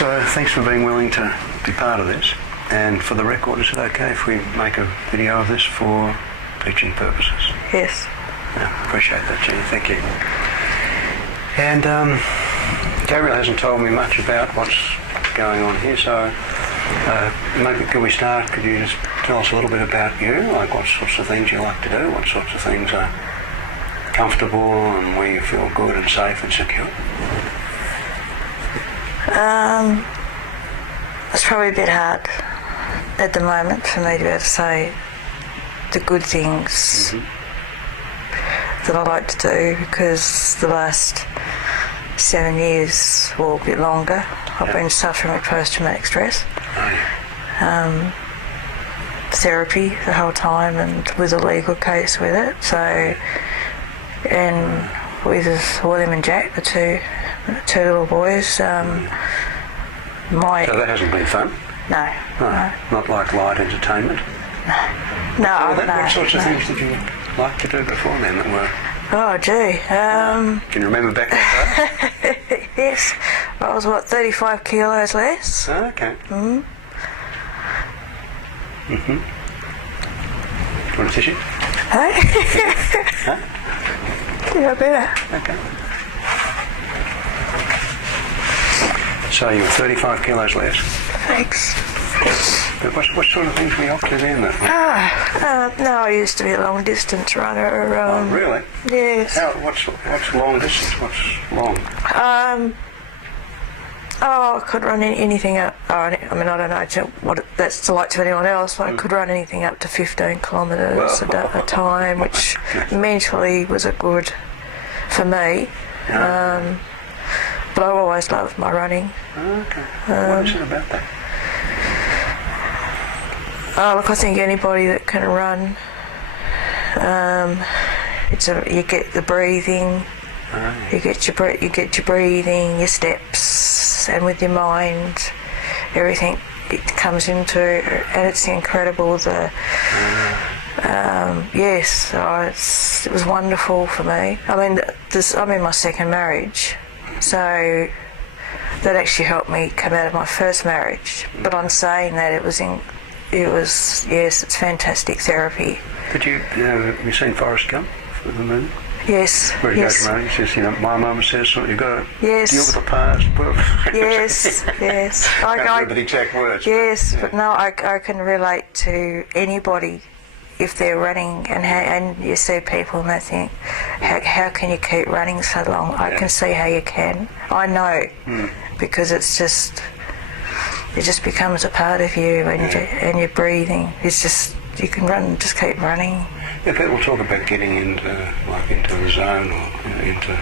So thanks for being willing to be part of this. And for the record, is it okay if we make a video of this for teaching purposes? Yes. Yeah, appreciate that, Jenny. Thank you. And Gabriel hasn't told me much about what's going on here, so maybe could we start? Could you just tell us a little bit about you, like what sorts of things you like to do, what sorts of things are comfortable and where you feel good and safe and secure? It's probably a bit hard at the moment for me to be able to say the good things that I like to do, because the last 7 years or a bit longer I've been suffering with post-traumatic stress. Therapy the whole time and with a legal case with it. So, and with William and Jack, the two little boys, So that hasn't been fun? No. Not like light entertainment? No. What sorts of things did you like to do before then that were... Oh, gee. Can you remember back that day? Yes. I was, 35 kilos less. Oh, okay. Do you want a tissue? Hey? Huh? Yeah, better. Okay. So you were 35 kilos less? Thanks. But what sort of things were you up to then? No, I used to be a long distance runner. Oh, really? Yes. What's long distance? What's long? I could run anything up. I mean, I don't know what that's like to anyone else, but I could run anything up to 15 kilometres a time, which mentally was a good for me. But I've always loved my running. Okay. What is it about that? Look, I think anybody that can run, you get the breathing, you get your breathing, your steps, and with your mind, everything it comes into, and it's incredible. Yes, it was wonderful for me. I mean, I'm in my second marriage, so that actually helped me come out of my first marriage. But I'm saying that it was yes, it's fantastic therapy. But have you seen Forrest Gump for the movie? Yes. Where he goes around, he says, my mum says something, you've got to deal with the past. Yes. I can't remember the exact words. Yes, but no, I can relate to anybody if they're running, and you see people and they think, how can you keep running so long? I can see how you can. I know, because it just becomes a part of you, and your breathing. It's just, you can run, just keep running. Yeah, people talk about getting into the zone or into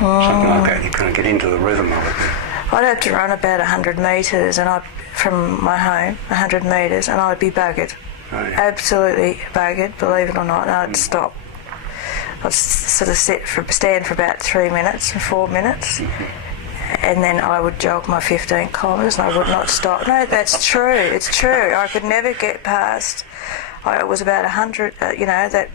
something like that. You kind of get into the rhythm of it. I'd have to run about 100 metres from my home, 100 metres, and I'd be buggered. Oh, yeah. Absolutely buggered, believe it or not, and I'd stop. I'd sort of stand for about 3 minutes and 4 minutes. And then I would jog my 15 kilometres and I would not stop. No, that's true. It's true. I could never get past. It was about 100. That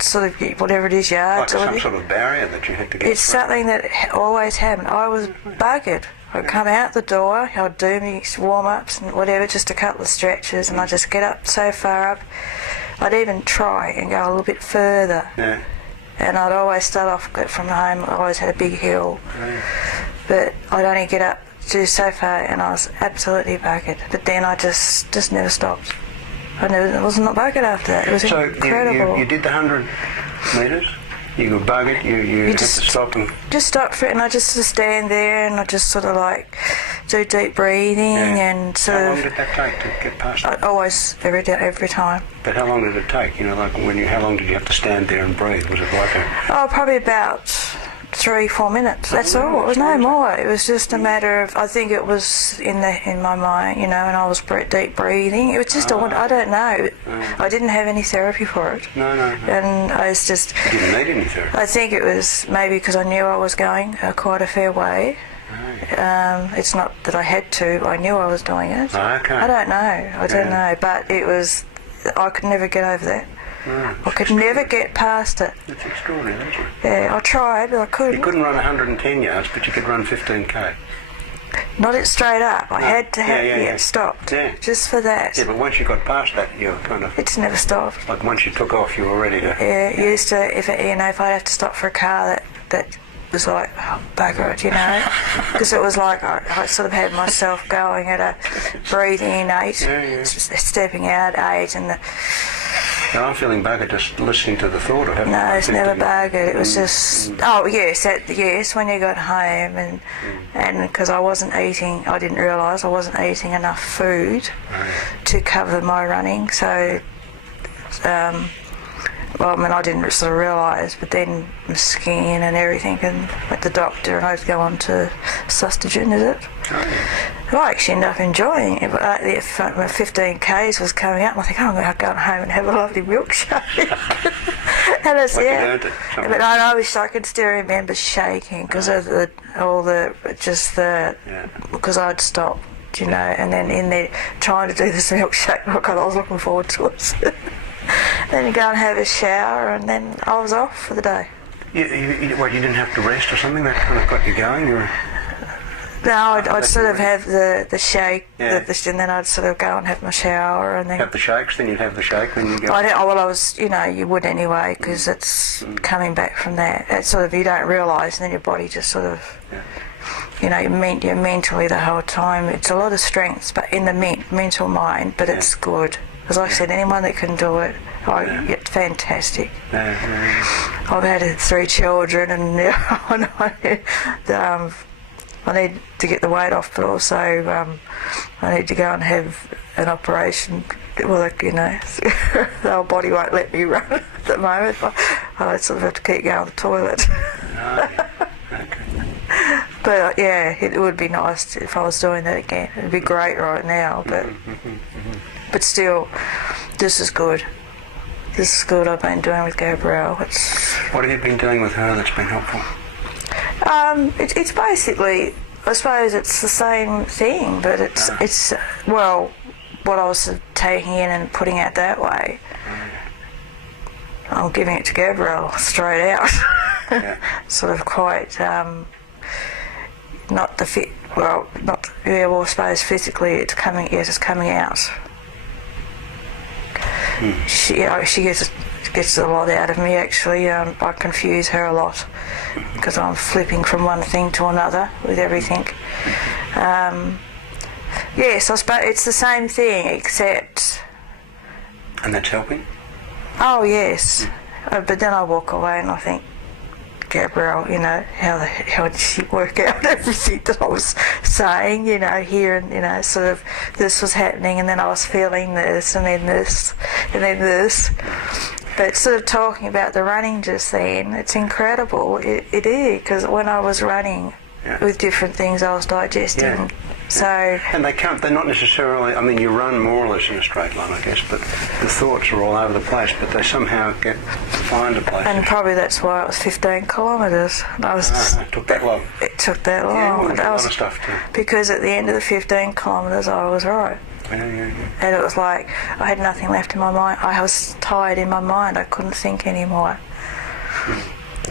sort of whatever it is yards. Like some sort of barrier that you had to get. It's something that always happened. I was buggered. I'd come out the door. I'd do my warm-ups and whatever, just a couple of stretches, and I'd just get up so far up. I'd even try and go a little bit further. Yeah. And I'd always start off from home. I always had a big hill. Right. But I'd only get up to so far and I was absolutely buggered. But then I just never stopped. I was not buggered after that. It was incredible. You did the 100 metres? You were buggered? You had to stop and... Just stop for it, and I just stand there and I just sort of do deep breathing and sort of... How long did that take to get past that? Always, every time. But how long did it take? How long did you have to stand there and breathe? Was it like a... probably about 3-4 minutes. That's all. It was no more. It was just a matter of, I think it was in my mind, and I was deep breathing. It was just I don't know. I didn't have any therapy for it. No. And I was just... You didn't need any therapy? I think it was maybe because I knew I was going quite a fair way. It's not that I had to. I knew I was doing it. Okay. I don't know. But it was... I could never get over that. I could never get past it. It's extraordinary, isn't it? Yeah, I tried, but I couldn't. You couldn't run 110 yards, but you could run 15k. Not it straight up. I had to have it stopped. Yeah. Just for that. Yeah, but once you got past that, you were kind of... It's never stopped. Like once you took off, you were ready to... Yeah, used to, if I'd have to stop for a car that was like, oh, bugger it, because it was like I sort of had myself going at a breathing in 8, stepping out 8, and Now I'm feeling buggered just listening to the thought of having... No, it's never buggered. It was just... Oh, yes, when you got home and because I wasn't eating, I didn't realise I wasn't eating enough food to cover my running, so... well, I mean, I didn't sort of realise, but then my skin and everything, and went to the doctor, and I'd go on to Sustagen, is it? Oh, yeah. I actually ended up enjoying it, but my 15 Ks was coming out, and I think, I'm going to go home and have a lovely milkshake. And it's, but I wish I could still remember shaking because of because I'd stopped, and then in there trying to do this milkshake, oh God, I was looking forward to it. Then you go and have a shower, and then I was off for the day. You didn't have to rest or something? That kind of got you going? No, I'd sort of have the shake, and then I'd sort of go and have my shower, and then... Have the shakes, then you'd have the shake when you go... I was, you would anyway, because it's coming back from that. It's sort of, you don't realise, and then your body just sort of... Yeah. You're mentally the whole time. It's a lot of strength, but in the mental mind, but it's good. As I said, anyone that can do it, it's fantastic. I've had 3 children, and I need to get the weight off, but also I need to go and have an operation. Well, the whole body won't let me run at the moment. I sort of have to keep going to the toilet. But it would be nice if I was doing that again. It'd be great right now, but still, this is good. This is good. I've been doing with Gabrielle. What have you been doing with her that's been helpful? It's basically, I suppose it's the same thing, but it's what I was taking in and putting out that way. I'm giving it to Gabrielle straight out. Sort of quite not the fit. Well, not I suppose physically it's coming out. She gets a lot out of me actually. I confuse her a lot because I'm flipping from one thing to another with everything. Yes, I suppose it's the same thing except... And that's helping? Oh yes, but then I walk away and I think, Gabrielle, how did she work out everything that I was saying, here and, sort of this was happening and then I was feeling this and then this and then this. But sort of talking about the running just then, it's incredible. It is, because when I was running with different things I was digesting. So, and they're not necessarily, I mean, you run more or less in a straight line, I guess, but the thoughts are all over the place, but they somehow find a place. And probably that's why it was 15 kilometres. It took that long. It took that long. Yeah, well, a lot of stuff too. Because at the end of the 15 kilometres I was right. Yeah. And it was like I had nothing left in my mind. I was tired in my mind. I couldn't think anymore.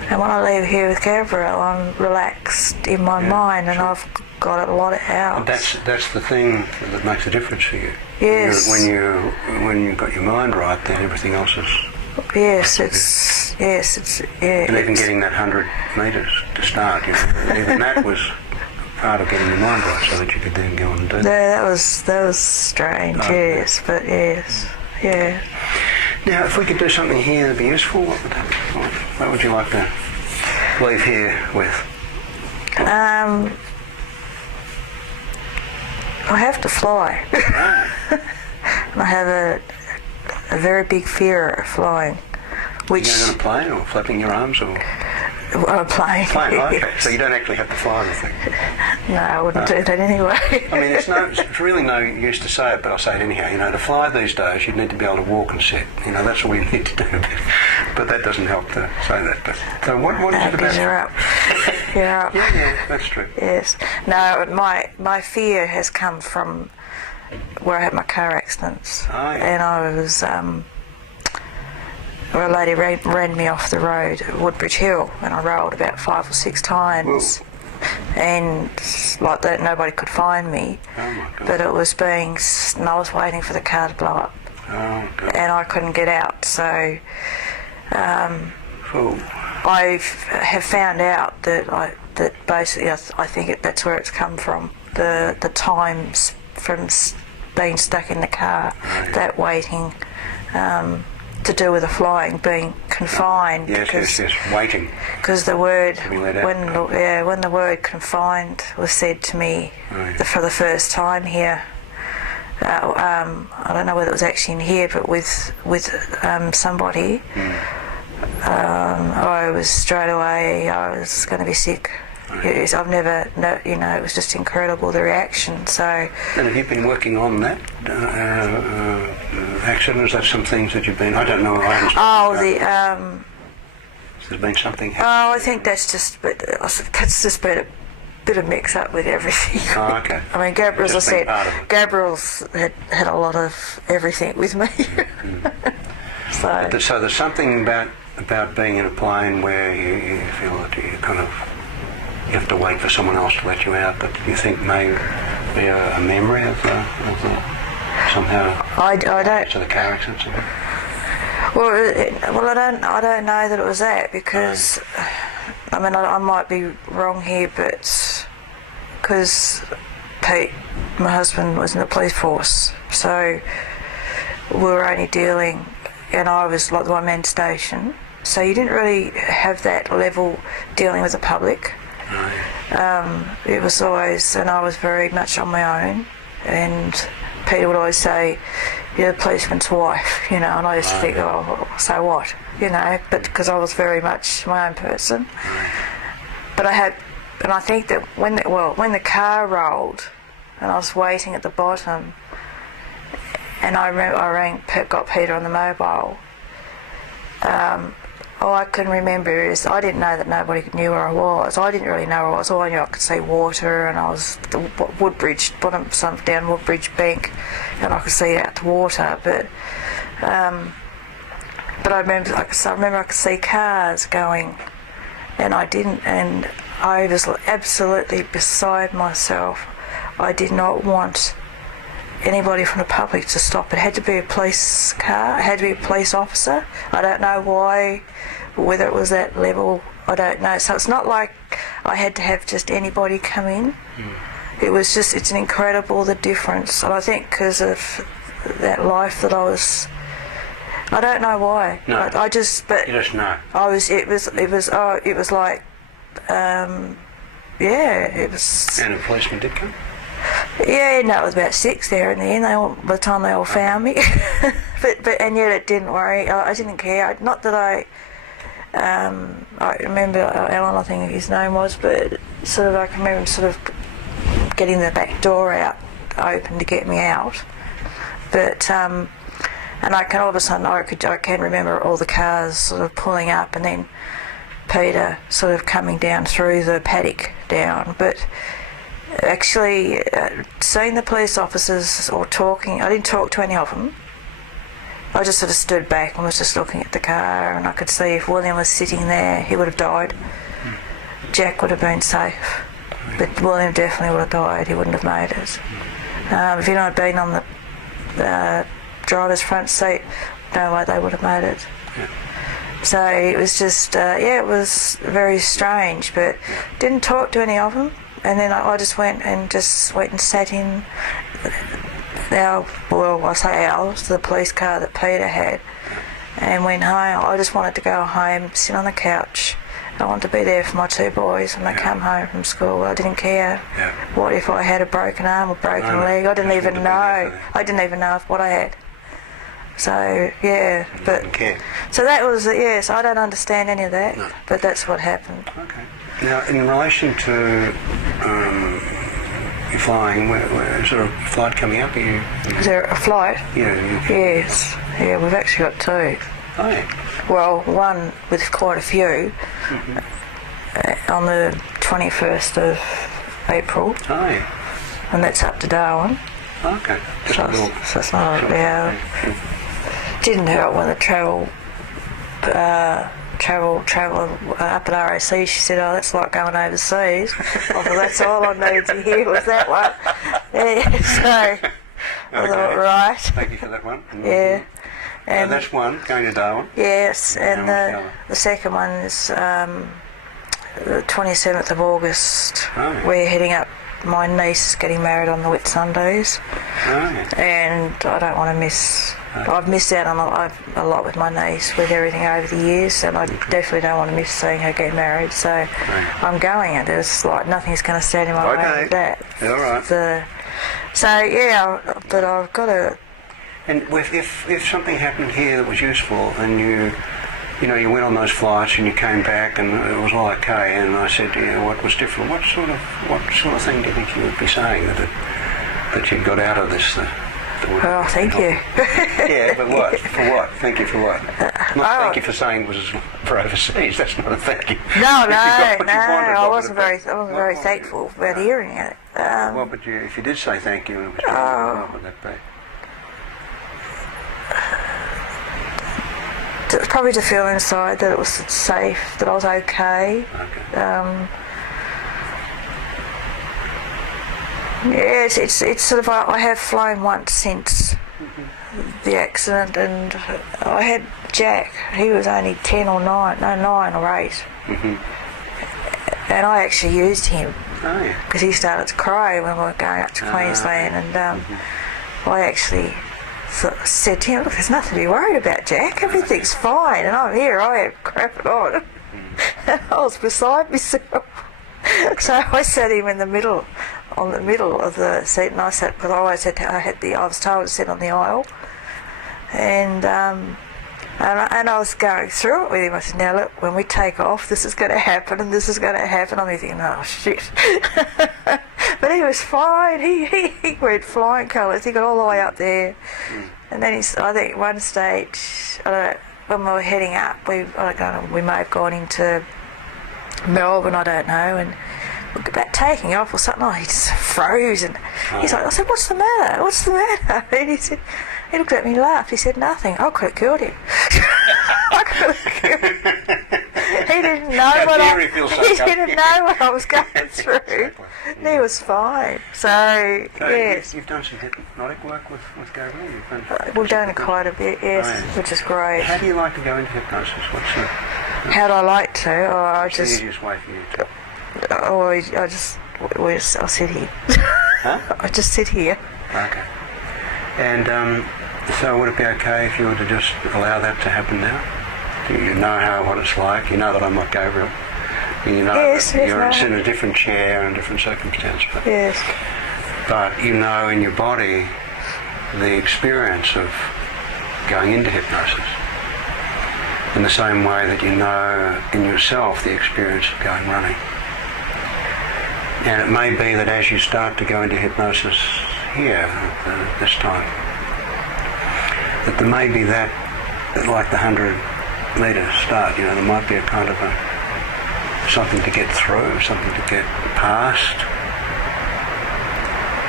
And when I leave here with Gabrielle, I'm relaxed in my mind, and I've got a lot out. And that's the thing that makes a difference for you. Yes. When you've got your mind right, then everything else is. Yes, And even getting that 100 metres to start, even that was part of getting your mind right, so that you could then go on and do that. That was strange. Yes, but yes, yeah. Now, if we could do something here that'd be useful, what would you like to leave here with? I have to fly. And I have a very big fear of flying. Which... Are you going on a plane or flapping your arms or? A plane. Okay. So you don't actually have to fly the thing. No, I wouldn't do that anyway. I mean, it's really no use to say it, but I'll say it anyhow. To fly these days, you'd need to be able to walk and sit. That's all you need to do. But that doesn't help to say that. But so what is it about? You're up. You're up. Yeah, that's true. Yes. No, my fear has come from where I had my car accidents. Oh, yeah. And I was... a lady ran me off the road at Woodbridge Hill, and I rolled about 5 or 6 times. and like that nobody could find me. Oh my God. But it was and I was waiting for the car to blow up. Oh God. And I couldn't get out, so I have found out that basically I think that's where it's come from. The times from being stuck in the car, that waiting, to do with the flying, being confined. Yes, waiting. Because the word, out. when the word confined was said to me for the first time here, I don't know whether it was actually in here, but with somebody, I was straight away, I was going to be sick. I've never, it was just incredible, the reaction. So. And have you been working on that accident? Is that some things that you've been? I don't know. There's been something. I think that's just been a bit of mix up with everything. Oh, okay. I mean, as I said, Gabriel's had a lot of everything with me. So there's something about being in a plane where you feel that you have to wait for someone else to let you out, that you think may be a memory of somehow. I don't. To the car accident. Well, I don't know that it was that, because I mean I might be wrong here, but because Pete, my husband, was in the police force, so we were only dealing, and I was like the one-man station, so you didn't really have that level dealing with the public. It was always, and I was very much on my own, and Peter would always say, "You're the policeman's wife," and I used to think, "Oh, so what?" but because I was very much my own person. But I think that when the car rolled, and I was waiting at the bottom, and I remember got Peter on the mobile. All I can remember is I didn't know that nobody knew where I was. I didn't really know where I was. All I knew, I could see water, and I was the Woodbridge, down Woodbridge bank, and I could see out the water. But I remember, I could see cars going, and I didn't. And I was absolutely beside myself. I did not want anybody from the public to stop. It had to be a police car. It had to be a police officer. I don't know why, whether it was that level, I don't know. So it's not like I had to have just anybody come in. It was just, it's incredible, the difference. And I think because of that life that I was, I don't know why. No. I just, but you just know. it was like, it was. And a policeman did come? Yeah, no, it was about 6 there in the end. By the time they all found me, and yet it didn't worry. I didn't care. Not that I remember Alan, I think his name was, but I can remember him getting the back door open to get me out. But and I can all of a sudden I can remember all the cars pulling up, and then Peter coming down through the paddock down, but. Actually, seeing the police officers or talking, I didn't talk to any of them. I just stood back and was just looking at the car, and I could see if William was sitting there, he would have died. Jack would have been safe, but William definitely would have died. He wouldn't have made it. If he'd not been on the driver's front seat, no way they would have made it. So it was just, it was very strange, but didn't talk to any of them. And then I just went and sat in the police car that Peter had, and went home. I just wanted to go home, sit on the couch. I wanted to be there for my two boys when they come home from school. I didn't care what if I had a broken arm or broken leg. I didn't even know. I didn't even know what I had. So so that was so I don't understand any of that, but that's what happened. Okay. Now, in relation to your flying, is there a flight coming up? Is there a flight? Yeah. Yes. Yeah, we've actually got two. Oh, yeah. Well, one with quite a few on the 21st of April. Oh, yeah. And that's up to Darwin. Okay. So it's not, didn't help when the travel travel up at RAC. She said, "Oh, that's like going overseas." I thought, that's all I needed to hear was that one. Yeah, so I thought, right. Thank you for that one. Yeah. And that's one, going to Darwin. Yes, and the second one is the 27th of August. Oh, yeah. We're heading up. My niece is getting married on the Whitsundays. Oh, yeah. And I don't want to miss. I've missed out on a lot with my niece with everything over the years, and I definitely don't want to miss seeing her get married. So I'm going, and there's like nothing's going to stand in my way with that. All right. So yeah, but I've got to. And if something happened here that was useful, and you went on those flights and you came back and it was all okay, and I said, what was different? What sort of thing do you think you would be saying that you got out of this? Oh, thank you. Yeah, but what? For what? Thank you for what? Not thank you for saying it was for overseas. That's not a thank you. No. I wasn't very thankful about hearing it. Well, but if you did say thank you, and it was what would that be? Probably to feel inside that it was safe, that I was okay. Yeah, it's sort of, I have flown once since the accident, and I had Jack. He was only 9 or 8. And I actually used him because he started to cry when we were going up to Queensland, and I actually said to him, "Look, there's nothing to be worried about, Jack. Everything's fine." And I'm here, I am crapping on. I was beside myself. So I sat him on the middle of the seat, and I sat, because I was told to sit on the aisle, and I was going through it with him. I said, "Now look, when we take off, this is going to happen, and this is going to happen." I'm thinking, "Oh shit!" But he was fine. He went flying colours. He got all the way up there, and then I think one stage, when we were heading up, we may have gone into Melbourne, I don't know, and about taking off or something. Oh, he just froze, and he's like, I said, "What's the matter? What's the matter?" And he looked at me and laughed. He said, "Nothing. I could have killed him." I could have killed him. He didn't know what I was going through. Exactly. Yeah. He was fine. So yes. You've done some hypnotic work with Gabriel? We've done quite a bit, yes, which is great. How do you like to go into hypnosis? How do I like to? What's the easiest way for you to? I'll sit here. Huh? I just sit here. Okay. And so would it be okay if you were to just allow that to happen now? Do you know what it's like? You know that I'm not Gabriel. You know yes, that you're in a different chair and a different circumstance. But you know in your body the experience of going into hypnosis, in the same way that you know in yourself the experience of going running. And it may be that as you start to go into hypnosis here this time, that there may be that, like the 100-metre start, there might be a kind of something to get through, something to get past.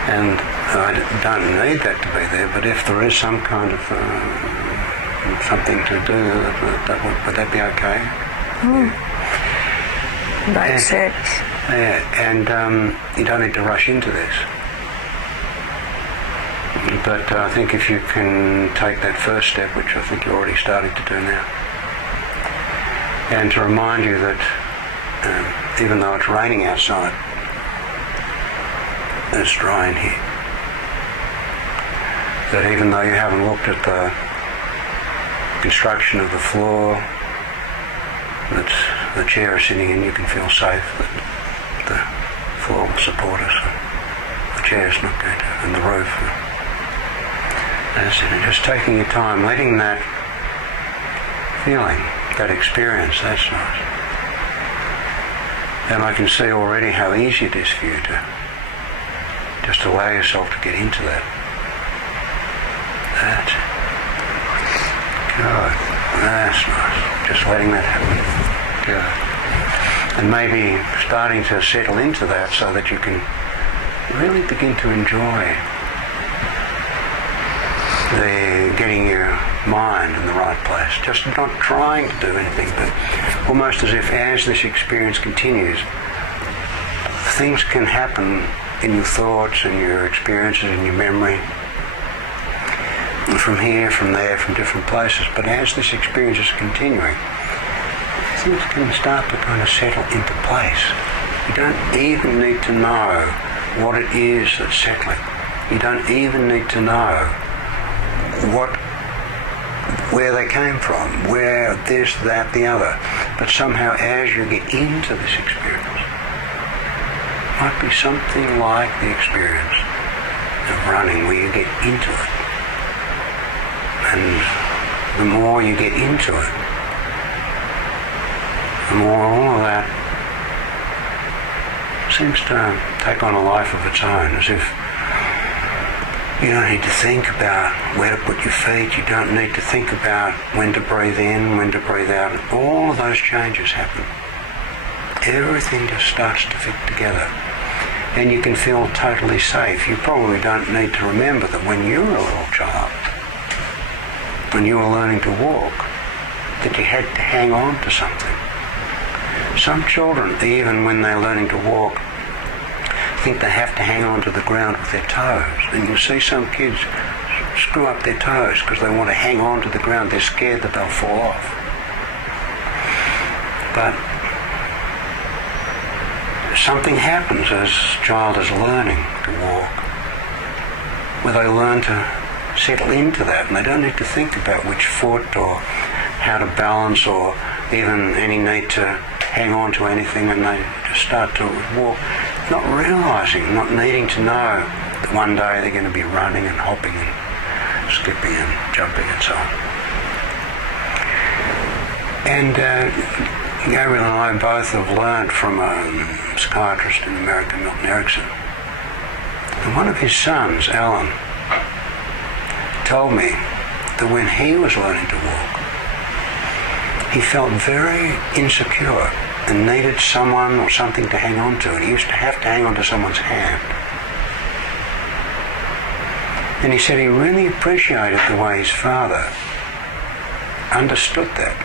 And I don't need that to be there, but if there is some kind of something to do, would that be okay? Makes sense. Yeah, and you don't need to rush into this. But I think if you can take that first step, which I think you're already starting to do now, and to remind you that even though it's raining outside, it's dry in here. That even though you haven't looked at the construction of the floor that the chair is sitting in, you can feel safe that the floor will support us. The chair's not going to, and the roof. And just taking your time, letting that feeling, that experience, that's nice. And I can see already how easy it is for you to just allow yourself to get into that. That's it. Good. That's nice. Just letting that happen. Good. And maybe starting to settle into that so that you can really begin to enjoy they're getting your mind in the right place. Just not trying to do anything, but almost as if as this experience continues, things can happen in your thoughts and your experiences and your memory, from here, from there, from different places. But as this experience is continuing, things can start to kind of settle into place. You don't even need to know what it is that's settling. You don't even need to know where they came from, where this, that, the other. But somehow as you get into this experience, it might be something like the experience of running where you get into it. And the more you get into it, the more all of that seems to take on a life of its own, as if you don't need to think about where to put your feet, you don't need to think about when to breathe in, when to breathe out. All of those changes happen. Everything just starts to fit together. And you can feel totally safe. You probably don't need to remember that when you were a little child, when you were learning to walk, that you had to hang on to something. Some children, even when they're learning to walk, think they have to hang on to the ground with their toes. And you'll see some kids screw up their toes because they want to hang on to the ground. They're scared that they'll fall off. But something happens as a child is learning to walk, where they learn to settle into that, and they don't need to think about which foot or how to balance or even any need to hang on to anything, and they just start to walk, not realising, not needing to know that one day they're going to be running and hopping and skipping and jumping and so on. And Gabriel and I both have learned from a psychiatrist in America, McNeilly, and one of his sons, Alan, told me that when he was learning to walk, he felt very insecure and needed someone or something to hang on to. And he used to have to hang on to someone's hand. And he said he really appreciated the way his father understood that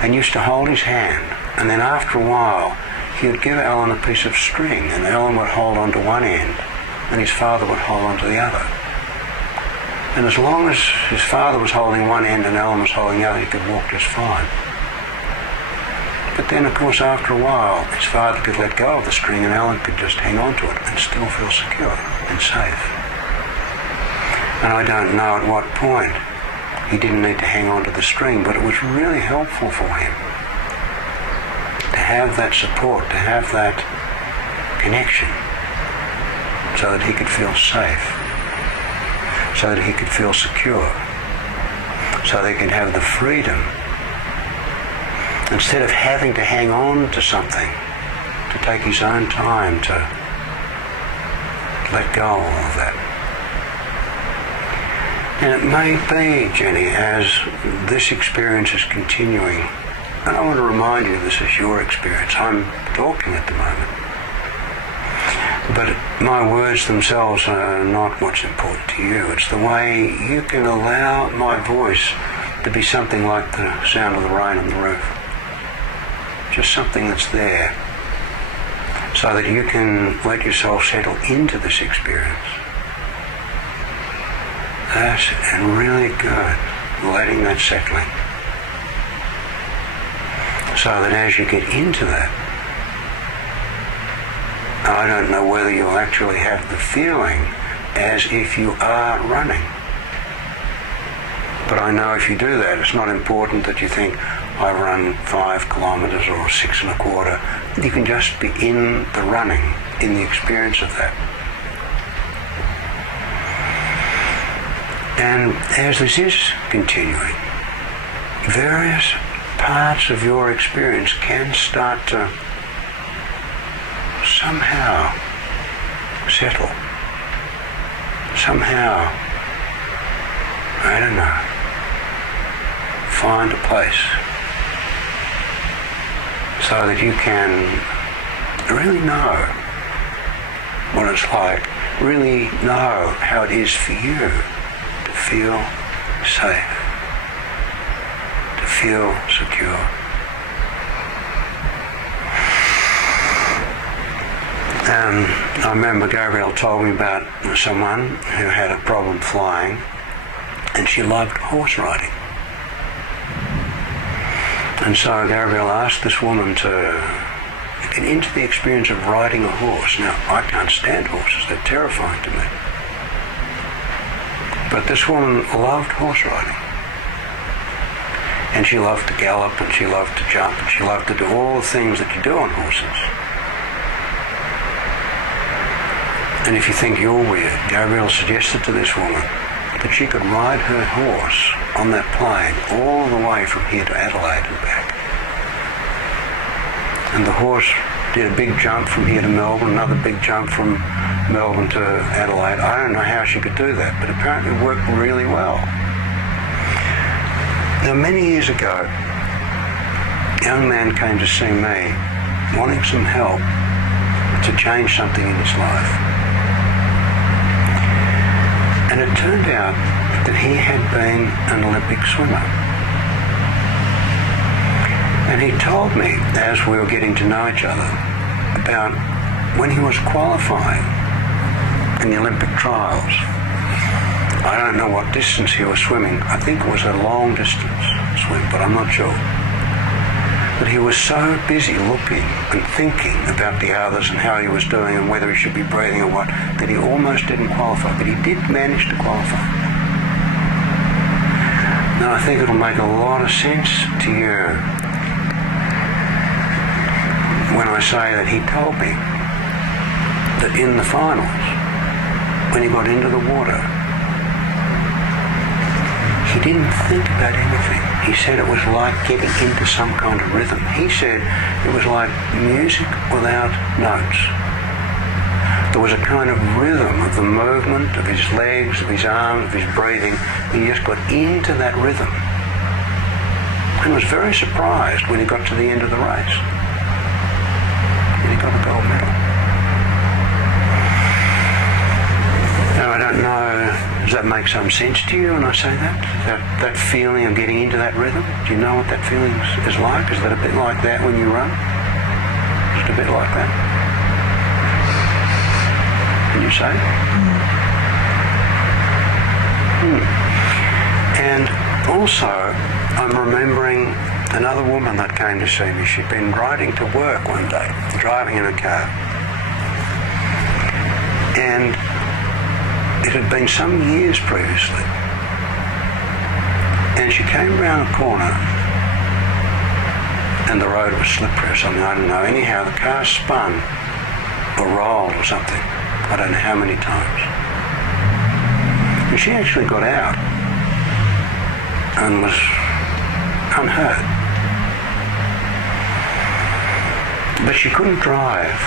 and used to hold his hand. And then after a while, he would give Alan a piece of string, and Alan would hold on to one end and his father would hold on to the other. And as long as his father was holding one end and Alan was holding the other, he could walk just fine. But then, of course, after a while, his father could let go of the string and Alan could just hang on to it and still feel secure and safe. And I don't know at what point he didn't need to hang on to the string, but it was really helpful for him to have that support, to have that connection, so that he could feel safe, so that he could feel secure, so they could have the freedom, instead of having to hang on to something, to take his own time to let go of that. And it may be, Jenny, as this experience is continuing, and I want to remind you this is your experience. I'm talking at the moment. But my words themselves are not what's important to you. It's the way you can allow my voice to be something like the sound of the rain on the roof. Just something that's there, so that you can let yourself settle into this experience. That's and really good, letting that settling. So that as you get into that, I don't know whether you'll actually have the feeling as if you are running. But I know if you do that, it's not important that you think, I run 5 kilometres or 6 1/4. You can just be in the running, in the experience of that. And as this is continuing, various parts of your experience can start to somehow settle. Somehow, I don't know, find a place so that you can really know what it's like, really know how it is for you to feel safe, to feel secure. I remember Gabrielle told me about someone who had a problem flying, and she loved horse riding. And so Gabrielle asked this woman to get into the experience of riding a horse. Now, I can't stand horses, they're terrifying to me. But this woman loved horse riding. And she loved to gallop, and she loved to jump, and she loved to do all the things that you do on horses. And if you think you're weird, Gabrielle suggested to this woman that she could ride her horse on that plane all the way from here to Adelaide and back. And the horse did a big jump from here to Melbourne, another big jump from Melbourne to Adelaide. I don't know how she could do that, but apparently it worked really well. Now, many years ago, a young man came to see me wanting some help to change something in his life. And it turned out that he had been an Olympic swimmer. And he told me, as we were getting to know each other, about when he was qualifying in the Olympic trials. I don't know what distance he was swimming. I think it was a long distance swim, but I'm not sure. But he was so busy looking and thinking about the others and how he was doing and whether he should be breathing or what, that he almost didn't qualify. But he did manage to qualify. Now, I think it'll make a lot of sense to you when I say that he told me that in the finals, when he got into the water, he didn't think about anything. He said it was like getting into some kind of rhythm. He said it was like music without notes. There was a kind of rhythm of the movement of his legs, of his arms, of his breathing. He just got into that rhythm. And was very surprised when he got to the end of the race. And he got a gold medal. Now, I don't know, does that make some sense to you when I say that? That feeling of getting into that rhythm? Do you know what that feeling is like? Is that a bit like that when you run? Just a bit like that? Can you say? And also, I'm remembering another woman that came to see me. She'd been riding to work one day, driving in a car. And it had been some years previously. And she came round a corner and the road was slippery or something, I don't know. Anyhow, the car spun or rolled or something. I don't know how many times. And she actually got out and was unhurt. But she couldn't drive.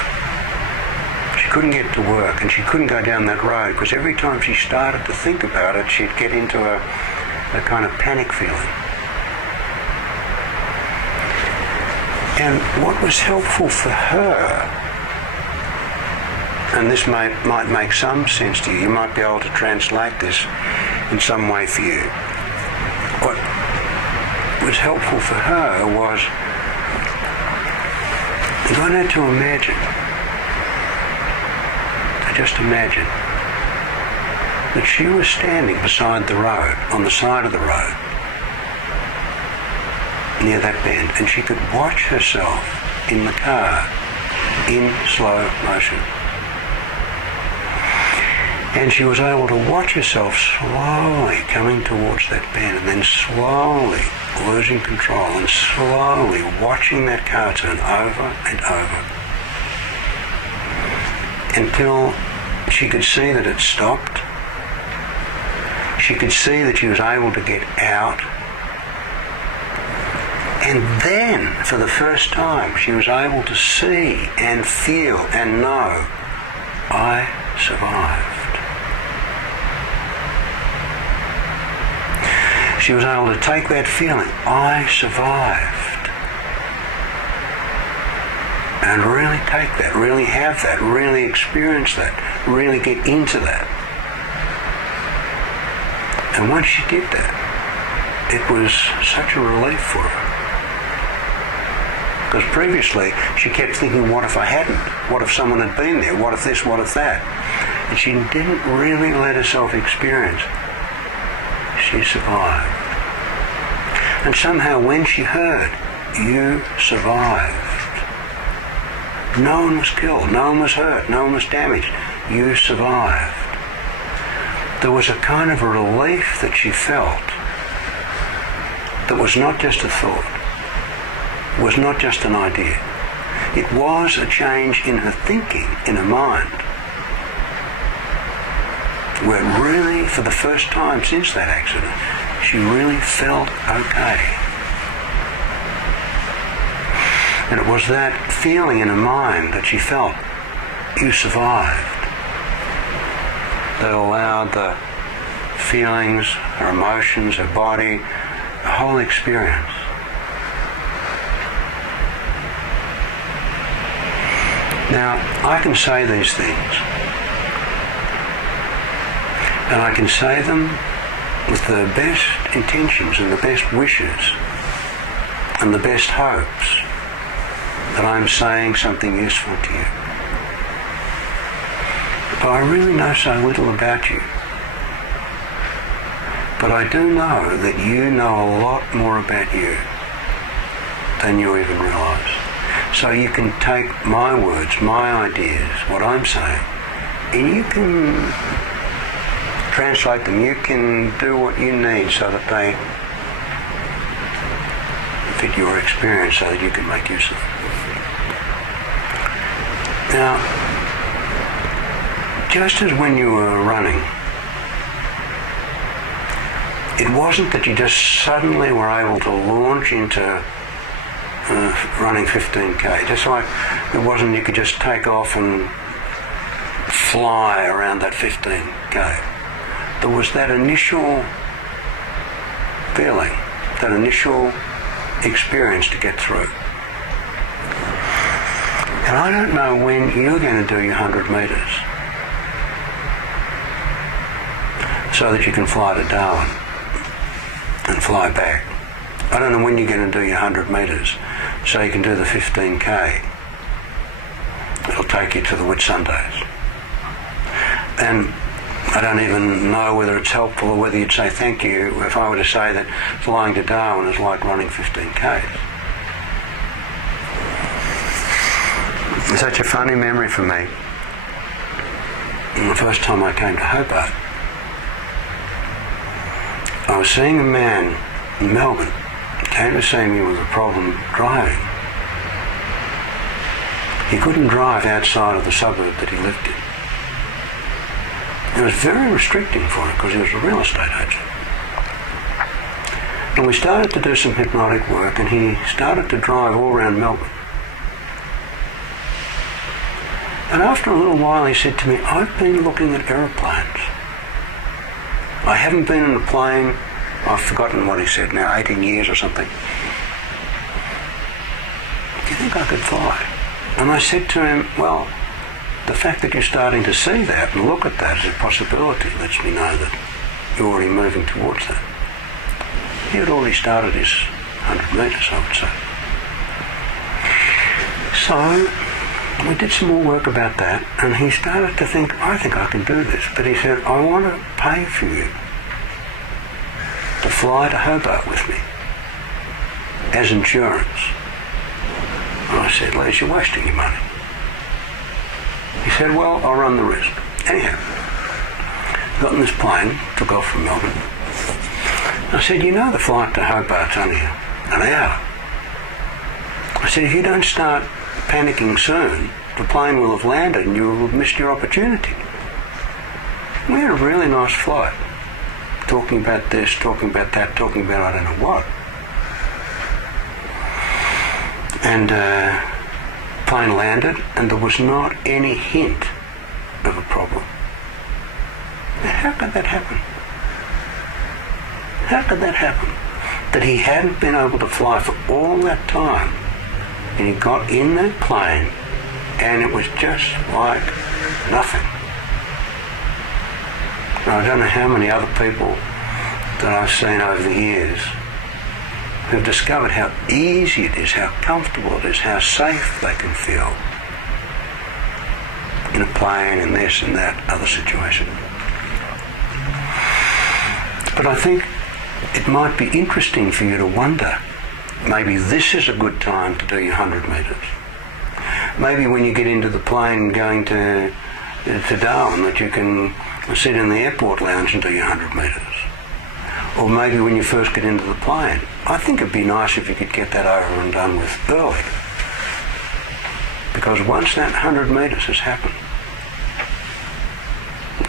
She couldn't get to work, and she couldn't go down that road because every time she started to think about it, she'd get into a kind of panic feeling. And what was helpful for her, and this might make some sense to you, you might be able to translate this in some way for you. What was helpful for her was, you wanted to imagine, just imagine that she was standing beside the road, on the side of the road, near that bend, and she could watch herself in the car in slow motion. And she was able to watch herself slowly coming towards that bend and then slowly losing control and slowly watching that car turn over and over until she could see that it stopped. She could see that she was able to get out. And then, for the first time, she was able to see and feel and know, I survived. She was able to take that feeling, I survived, and really take that, really have that, really experience that, really get into that. And once she did that, it was such a relief for her. Because previously she kept thinking, what if I hadn't? What if someone had been there? What if this? What if that? And she didn't really let herself experience it. She survived. And somehow when she heard, you survived. No one was killed, no one was hurt, no one was damaged. You survived. There was a kind of a relief that she felt that was not just a thought, was not just an idea. It was a change in her thinking, in her mind, where really, for the first time since that accident, she really felt okay. And it was that feeling in her mind that she felt, you survived, that allowed the feelings, her emotions, her body, the whole experience. Now, I can say these things, and I can say them with the best intentions and the best wishes and the best hopes that I'm saying something useful to you. But I really know so little about you. But I do know that you know a lot more about you than you even realise. So you can take my words, my ideas, what I'm saying, and you can translate them. You can do what you need so that they fit your experience so that you can make use of them. Now, just as when you were running, it wasn't that you just suddenly were able to launch into running 15k, just like it wasn't you could just take off and fly around that 15k. There was that initial feeling, that initial experience to get through. And I don't know when you're going to do your 100 metres so that you can fly to Darwin and fly back. I don't know when you're going to do your 100 metres so you can do the 15k. It'll take you to the Whitsundays. And I don't even know whether it's helpful or whether you'd say thank you if I were to say that flying to Darwin is like running 15k's. It's such a funny memory for me. The first time I came to Hobart, I was seeing a man in Melbourne. He came to see me with a problem driving. He couldn't drive outside of the suburb that he lived in. It was very restricting for him because he was a real estate agent. And we started to do some hypnotic work, and he started to drive all around Melbourne. And after a little while he said to me, I've been looking at aeroplanes. I haven't been in a plane, I've forgotten what he said now, 18 years or something. Do you think I could fly? And I said to him, well, the fact that you're starting to see that and look at that as a possibility lets me know that you're already moving towards that. He had already started his 100 metres, I would say. So we did some more work about that, and he started to think, I think I can do this. But he said, I want to pay for you to fly to Hobart with me as insurance. And I said, Les, you're wasting your money. He said, well, I'll run the risk. Anyhow, got in this plane, took off from Melbourne. I said, you know the flight to Hobart's only an hour. I said, if you don't start panicking soon, the plane will have landed and you will have missed your opportunity. We had a really nice flight, talking about this, talking about that, talking about I don't know what. And plane landed, and there was not any hint of a problem. Now, how could that happen? How could that happen? That he hadn't been able to fly for all that time, and he got in that plane, and it was just like nothing. Now, I don't know how many other people that I've seen over the years who've discovered how easy it is, how comfortable it is, how safe they can feel in a plane, in this and that other situation. But I think it might be interesting for you to wonder, maybe this is a good time to do your 100 metres. Maybe when you get into the plane going to Darwin, that you can sit in the airport lounge and do your 100 metres. Or maybe when you first get into the plane. I think it'd be nice if you could get that over and done with early. Because once that 100 metres has happened,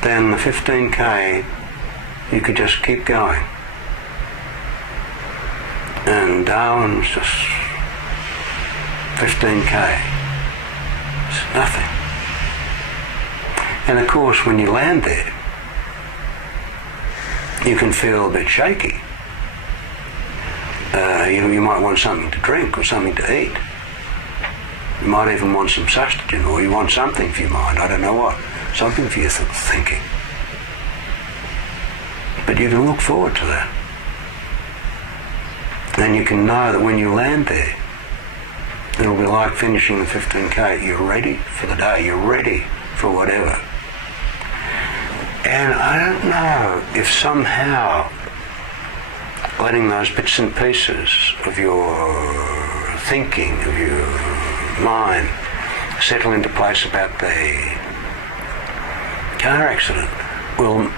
then the 15k, you could just keep going. And Darwin's just 15k. It's nothing. And of course, when you land there, you can feel a bit shaky. You might want something to drink or something to eat. You might even want some sustenance, or you want something for your mind, I don't know what. Something for your thinking. But you can look forward to that. And you can know that when you land there, it'll be like finishing the 15k. You're ready for the day. You're ready for whatever. And I don't know if somehow letting those bits and pieces of your thinking, of your mind, settle into place about the car accident will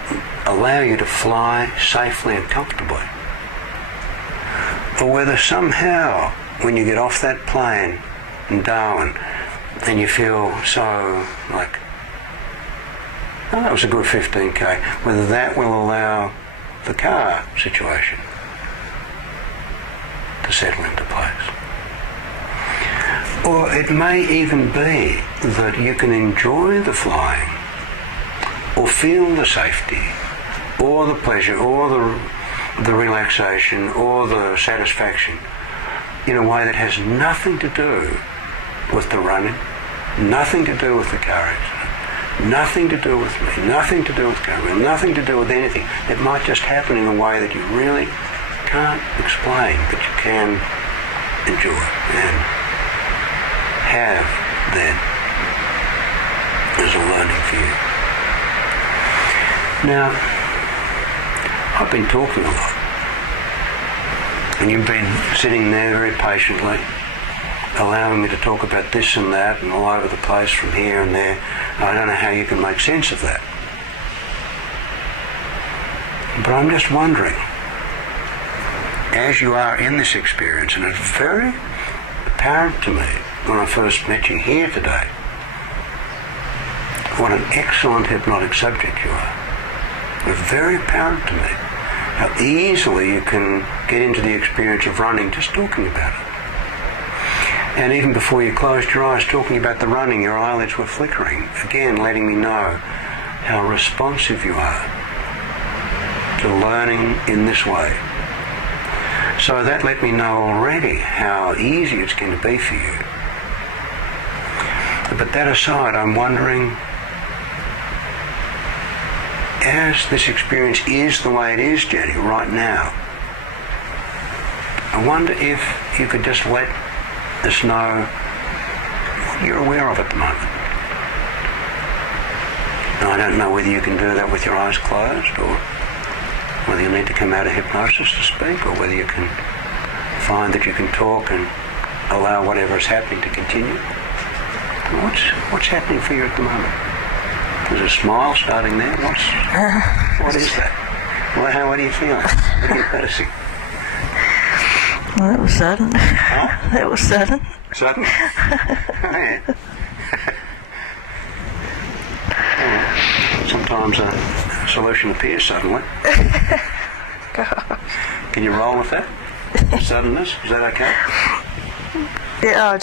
allow you to fly safely and comfortably. Or whether somehow when you get off that plane in Darwin and you feel so like, oh, that was a good 15k, whether that will allow the car situation to settle into place. Or it may even be that you can enjoy the flying or feel the safety or the pleasure or the relaxation or the satisfaction in a way that has nothing to do with the running, nothing to do with the car accident, nothing to do with me, nothing to do with camera, nothing to do with anything. It might just happen in a way that you really can't explain, but you can enjoy and have then as a learning for you. Now, I've been talking a lot, and you've been sitting there very patiently, allowing me to talk about this and that and all over the place from here and there. I don't know how you can make sense of that. But I'm just wondering, as you are in this experience, and it's very apparent to me when I first met you here today, what an excellent hypnotic subject you are. It's very apparent to me how easily you can get into the experience of running just talking about it. And even before you closed your eyes talking about the running, your eyelids were flickering, again letting me know how responsive you are to learning in this way. So that let me know already how easy it's going to be for you. But that aside, I'm wondering, as this experience is the way it is, Jenny, right now, I wonder if you could just let us know what you're aware of at the moment. And I don't know whether you can do that with your eyes closed, or whether you need to come out of hypnosis to speak, or whether you can find that you can talk and allow whatever is happening to continue. What's happening for you at the moment? There's a smile starting there. What is that? Well, what are you feeling? What are you noticing? Well, that was sudden. Huh? That was sudden. Sudden? Oh, yeah. Well, sometimes a solution appears suddenly. God. Can you roll with that? Suddenness? Is that okay? Yeah,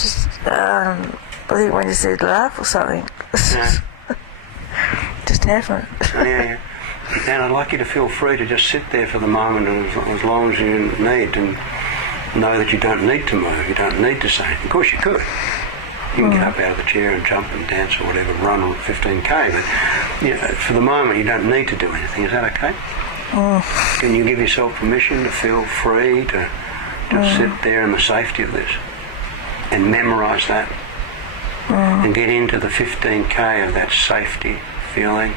I think when you said laugh or something. Yeah. Just happened. Yeah. And I'd like you to feel free to just sit there for the moment as long as you need, and know that you don't need to move, you don't need to say anything. Of course you could. You can get up out of the chair and jump and dance or whatever, run on 15k, but for the moment you don't need to do anything. Is that okay? Can you give yourself permission to feel free to just sit there in the safety of this and memorise that and get into the 15K of that safety feeling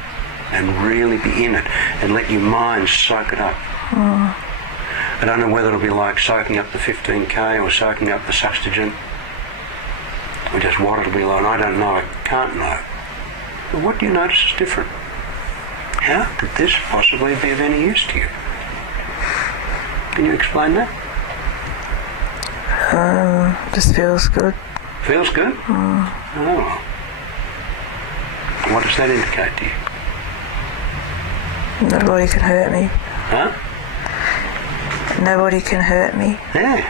and really be in it and let your mind soak it up. I don't know whether it'll be like soaking up the 15K or soaking up the sustagen or just what it'll be like. I don't know. I can't know. But what do you notice is different? How could this possibly be of any use to you? Can you explain that? Just feels good. Feels good? Oh. What does that indicate to you? Nobody can hurt me. Huh? Nobody can hurt me. Yeah.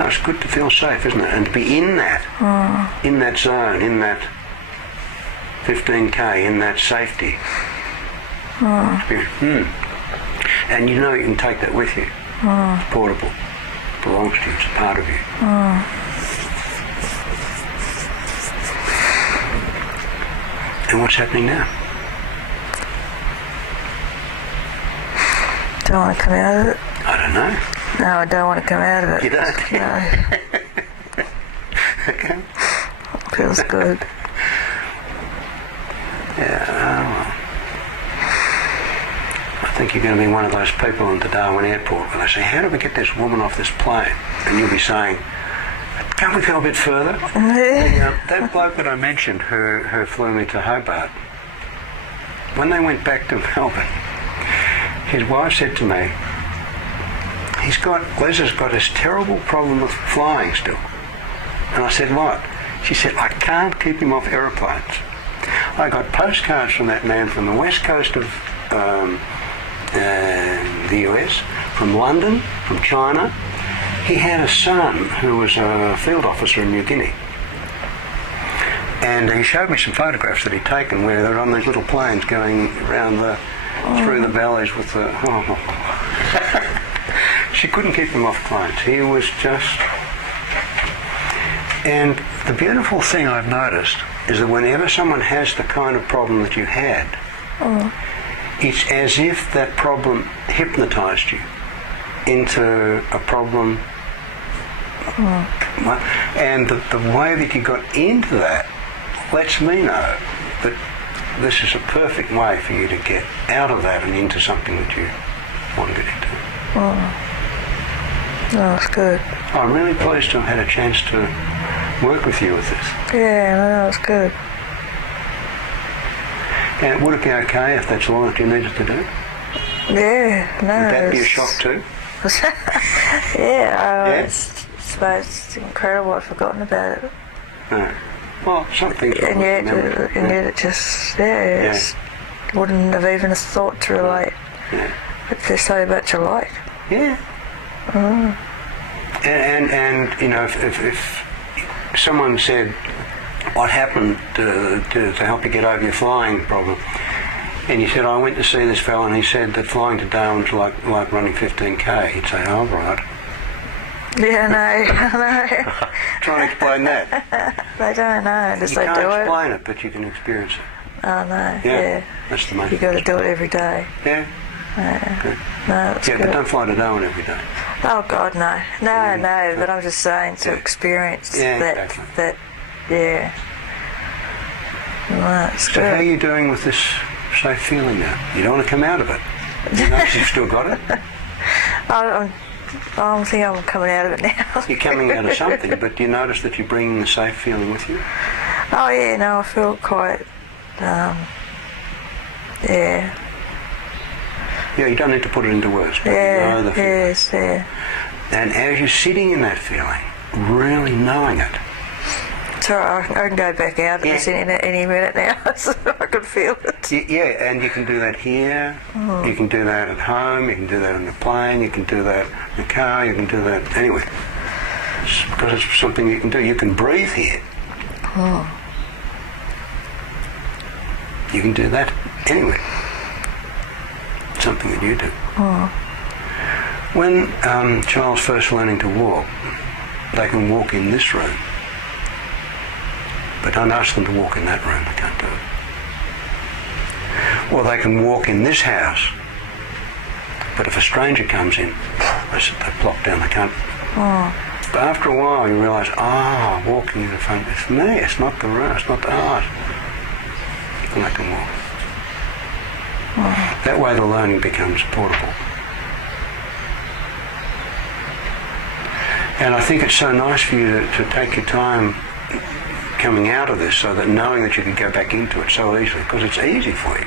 Oh, it's good to feel safe, isn't it? And to be in that zone, in that 15K, in that safety. And you know you can take that with you. It's portable. It belongs to you. It's a part of you. And what's happening now? Don't want to come out of it. I don't know. No, I don't want to come out of it. You don't? No. Okay. Feels good. Yeah, well, I think you're going to be one of those people in the Darwin airport when they say, how do we get this woman off this plane? And you'll be saying, can't we go a bit further? That bloke that I mentioned who flew me to Hobart, when they went back to Melbourne, his wife said to me, Les has got this terrible problem with flying still. And I said, what? She said, I can't keep him off aeroplanes. I got postcards from that man from the west coast of the US, from London, from China. He had a son who was a field officer in New Guinea. And he showed me some photographs that he'd taken where they're on these little planes going around through the valleys with the... She couldn't keep him off planes. He was just... And the beautiful thing I've noticed is that whenever someone has the kind of problem that you had, it's as if that problem hypnotised you into a problem. And the way that you got into that lets me know that this is a perfect way for you to get out of that and into something that you want to get into. Oh, it's good. I'm really pleased to have had a chance to work with you with this. Yeah, no, it's good. And would it be okay if that's all that you needed to do? Yeah, no. Would that be a shock too? Yeah, it's incredible. I've forgotten about it. No. Well, something. And yet it just, it wouldn't have even thought to relate. Yeah. But they're so much alike. Yeah. And you know, if someone said, what happened to help you get over your flying problem? And you said, I went to see this fellow and he said that flying to Darwin's like running 15K. He'd say, oh, right. Yeah, no. Try and explain that. They don't know unless they do it. You can't explain it, but you can experience it. Oh, no, yeah. That's the main thing. You got to do it every day. Yeah? Good. No, that's good. But don't fly to Darwin every day. Oh, God, no. No, but I'm just saying to experience that, yeah. Well, it's so good. how are you doing with this safe feeling now? You don't want to come out of it. You notice you've still got it? I don't think I'm coming out of it now. You're coming out of something, but do you notice that you're bringing the safe feeling with you? Oh, yeah, no, I feel quite, Yeah, you don't need to put it into words, but you know the feeling. Yes, yeah. And as you're sitting in that feeling, really knowing it. So I can go back out in any minute now, so I can feel it. Yeah, and you can do that here, you can do that at home, you can do that on the plane, you can do that in the car, you can do that anywhere. Because it's something you can do. You can breathe here. You can do that anywhere. It's something that you do. When child's first learning to walk, they can walk in this room. But don't ask them to walk in that room, they can't do it. Or they can walk in this house, but if a stranger comes in, they plop down the cunt. But after a while you realise, walking in the front, it's me, it's not the room, it's not the art. And they can walk. That way the learning becomes portable. And I think it's so nice for you to take your time coming out of this, so that knowing that you can go back into it so easily, because it's easy for you.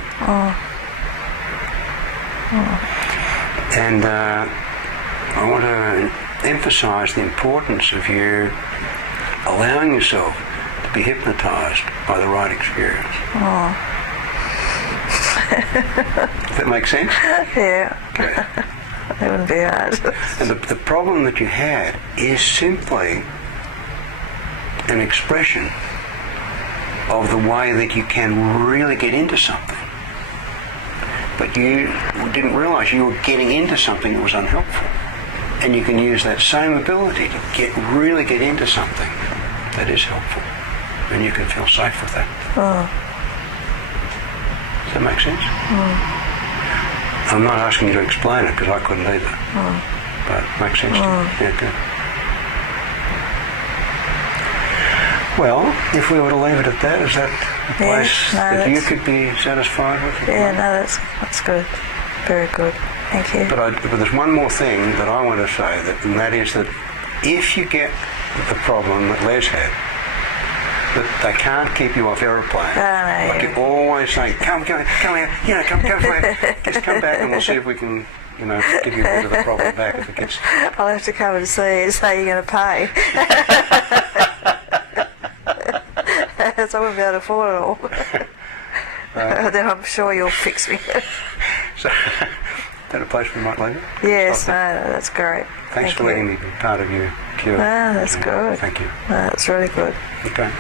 And I want to emphasise the importance of you allowing yourself to be hypnotised by the right experience. Does that make sense? Yeah. Okay. It wouldn't be hard. And the problem that you had is simply an expression of the way that you can really get into something. But you didn't realise you were getting into something that was unhelpful. And you can use that same ability to really get into something that is helpful. And you can feel safe with that. Does that make sense? I'm not asking you to explain it, because I couldn't either. But it makes sense to you. Yeah, good. Well, if we were to leave it at that, is that a place that you could be satisfied with? Yeah, no, that's good. Very good. Thank you. But there's one more thing that I want to say, and that is that if you get the problem that Les had, that they can't keep you off aeroplane. Like you're always saying, come here, come here. Just come back and we'll see if we can, give you a bit of the problem back if it gets... I'll have to come and see you, say you're going to pay. So I won't be able to afford it all. Then I'm sure you'll fix me. So, is that a place we might leave it? Yes, no, that's great. Thanks for letting me be part of your cure. No, that's good. Thank you. No, that's really good. Okay.